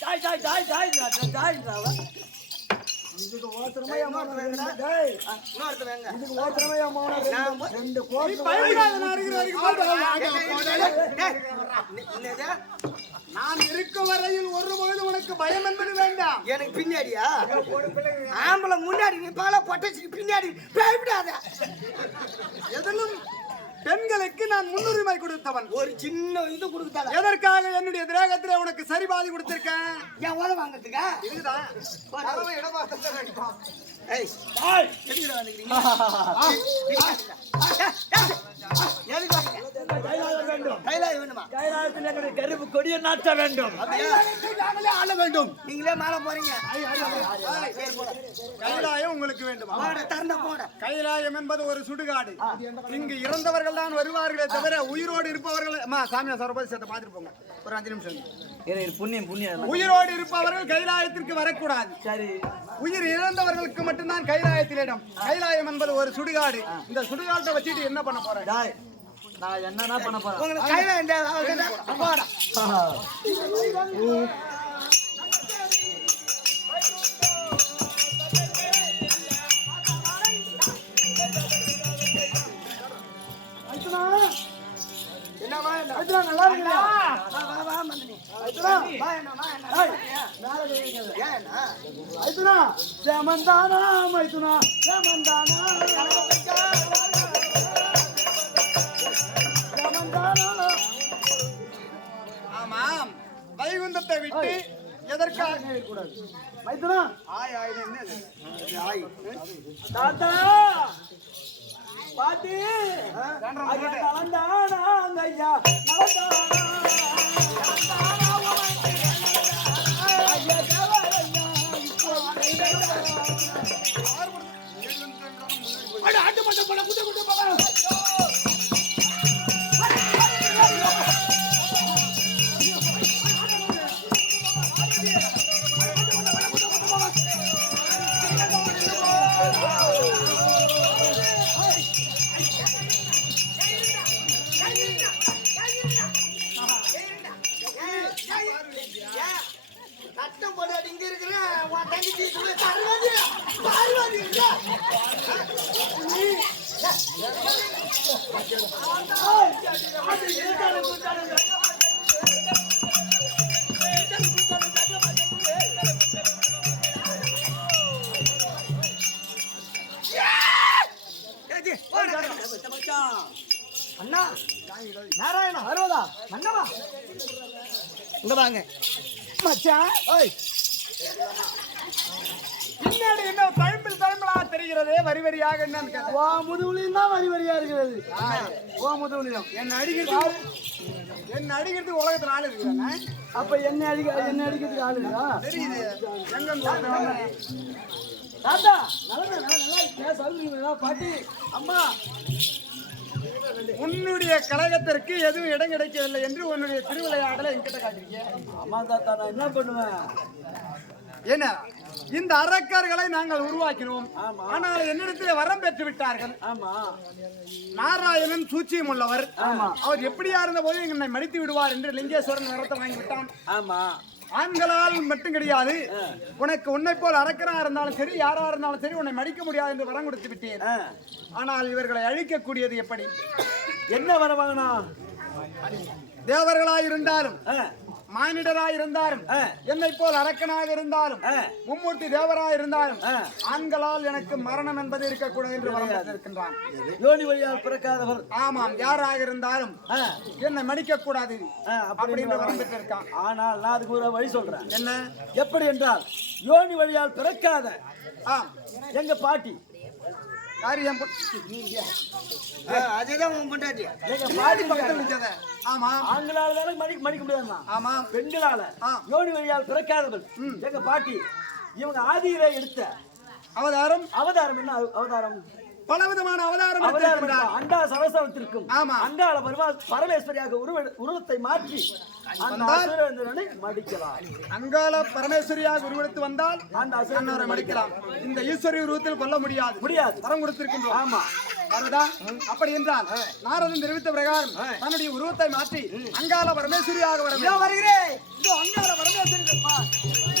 Joy Joy Joy Joy Joy இதுக்கு ஓத்திரமையா இதுக்கு ஓத்திரமையா ரெண்டு நான் இருக்கும் வரையில் ஒரு பொழுது உனக்கு பயம் என்பது வேண்டாம். எனக்கு பின்னாடியா? ஆம்பளை முன்னாடி நீ பால பொட்டச்சுக்கு பின்னாடி பயப்படாத. எதிலும் பெண்களுக்கு நான் முன்னுரிமை கொடுத்தவன். ஒரு சின்ன இது கொடுத்தாங்க. எதற்காக? என்னுடைய திரேகத்திலே உனக்கு சரிபாதி கொடுத்திருக்கேன். என் ஓலை வாங்கறதுக்கா? இதுதான் இடமாற்றம் அடிப்பான். ஏய் எதுக்கு வந்துக்கிறீங்க? கைலாயம் வேணுமா? கைலாயத்தில் கருப்பு கொடிய நாட்ட வேண்டும். ஆள வேண்டும். நீங்களே மேல போறீங்க. கைலாயம் உங்களுக்கு வேண்டும். திறந்த போட. கைலாயம் என்பது ஒரு சுடுகாடு. இங்கு இறந்தவர்கள் தான் வருவார்களே தவிர உயிரோடு இருப்பவர்கள் சாமியா சரபதி சேர்த்த பார்த்துட்டு போங்க. ஒரு 5 நிமிஷம். புண்ணியம் புண்ணியம். உயிரோடு இருப்பவர்கள் கைலாயத்திற்கு வரக்கூடாது. சரி, உயிர் இறந்தவர்களுக்கு மட்டும்தான் கைலாயத்தில் இடம். கைலாயம் என்பது ஒரு சுடுகாடு. இந்த சுடுகாட்டை வச்சுட்டு என்ன பண்ண போறேன்? நான் என்னன்னா பண்ண போறேன்? உங்களுக்கு கைலாயம் போடா. என்னவா நல்லா இருக்கா? வா வா மந்தனி. வா என்ன வா என்ன. மேல கேக்குது. ஏன்னா ஐதுனா சேமந்தானா மைதுனா சேமந்தானா சேமந்தானா. ஆமாம், வைகுந்தத்தை விட்டு எதற்காக கூடாது? மைதுனா ஆய் ஆய் என்ன ஆய் தாத்தா பாட்டி நலந்தானா ஐயா நலந்தானா ஆட்டு மட்டும் போல குட்ட குட்ட போக. சட்டம் போட்டு இங்க இருக்கிற உன் தங்கச்சி பார்வதி பார்வதி மச்சான். அண்ணா நாராயணா அறுபதா? மன்னவா இங்க வாங்க மச்சான். ஏய், பின்னாடி என்ன தழும்பலா தெரிகிறது வரி வரியாக என்னன்னு கேட்டேன். உன் முதுகுலையும் தான் வரி வரியா இருக்கிறது. உன் முதுகுலையும். என்ன அடிக்கிறது உலகத்துல ஆள் இருக்குதானே? அப்ப என்ன அடிக்கிறதுக்கு ஆளு இருக்கா? தெரியுது எங்க தாத்தா நல்லா இருக்கேன். சொல்றீங்களா பாட்டி? அம்மா, உன்னுடைய கழகத்திற்கு எதுவும் இடம் கிடைக்கவில்லை என்று உன்னுடைய திருவிளையாடலை என்கிட்ட காட்டிருக்கீங்க. அம்மா தாத்தா நான் என்ன பண்ணுவேன்? என்ன இந்த அரக்கர்களை நாங்கள் உருவாக்கினோம். ஆமா. ஆனால் என்னிடத்தில் வரம் பெற்று விட்டார்கள். ஆமா நாராயணன் சூச்சியம் உள்ளவர். ஆமா. அவர் எப்படியா இருந்த போது என்னை மடித்து விடுவார் என்று லிங்கேஸ்வரன் வரத்தை வாங்கி விட்டான். ஆமா. ஆண்களால் மட்டும் கிடையாது, உனக்கு உன்னை போல் அரக்கனா இருந்தாலும் சரி யாரா இருந்தாலும் சரி உன்னை மடிக்க முடியாது என்று வரம் கொடுத்து விட்டேன். ஆனால் இவர்களை அழிக்கக்கூடியது எப்படி? என்ன வர வாங்கினா? தேவர்களாய் இருந்தாலும் மானிடராய் இருந்தாலும் என்னை போல் அரக்கனாக இருந்தாலும் மும்மூர்த்தி தேவராய் இருந்தாலும் ஆண்களால் எனக்கு மரணம் என்பது இருக்கக்கூடாது என்று வரம் இருக்கின்றான். யோனி வழியால் பிறக்காதவர். ஆமாம், யாராக இருந்தாலும் என்னை மடிக்க கூடாது அப்படின்னு வரம் பெற்றிருக்கான். ஆனால் நான் அதுக்கு ஒரு வழி சொல்றேன். என்ன? எப்படி என்றால் யோனி வழியால் பிறக்காத எங்க பாட்டி, காரியம் அதேதான் உன் பொண்டாட்டி. எங்க பாட்டி பக்கத்தில் நிற்காத. ஆமா, ஆண்களால தானே மடிக்க முடியாதுமா. ஆமா, பெண்களால யோனி வழியால் பிறக்காதவள் எங்க பாட்டி. இவங்க ஆதியிலே எடுத்த அவதாரம் என்ன அவதாரம்? பலவிதமான அவதாரம் அவதாரம் எடுத்திருக்கிறார். அண்டா சரசவத்திற்கும் ஆமா. அங்காள பரமேஸ்வரியாக உருவத்தை மாற்றி அந்த அசுரனை மடிக்கலாம். அங்காள பரமேஸ்வரியாக உருவெடுத்து வந்தால் அந்த அசுரனை மடிக்கலாம். இந்த ஈஸ்வரி உருவத்தில் கொல்ல முடியாது. வரம் கொடுத்திருக்கின்றோம். ஆமா. வருதா? அப்படி என்றால் நாரதன் தெரிவித்த பிரகாரம் தன்னுடைய உருவத்தை மாற்றி அங்காள பரமேஸ்வரியாக வர வருகிறேன். அங்காள பரமேஸ்வரி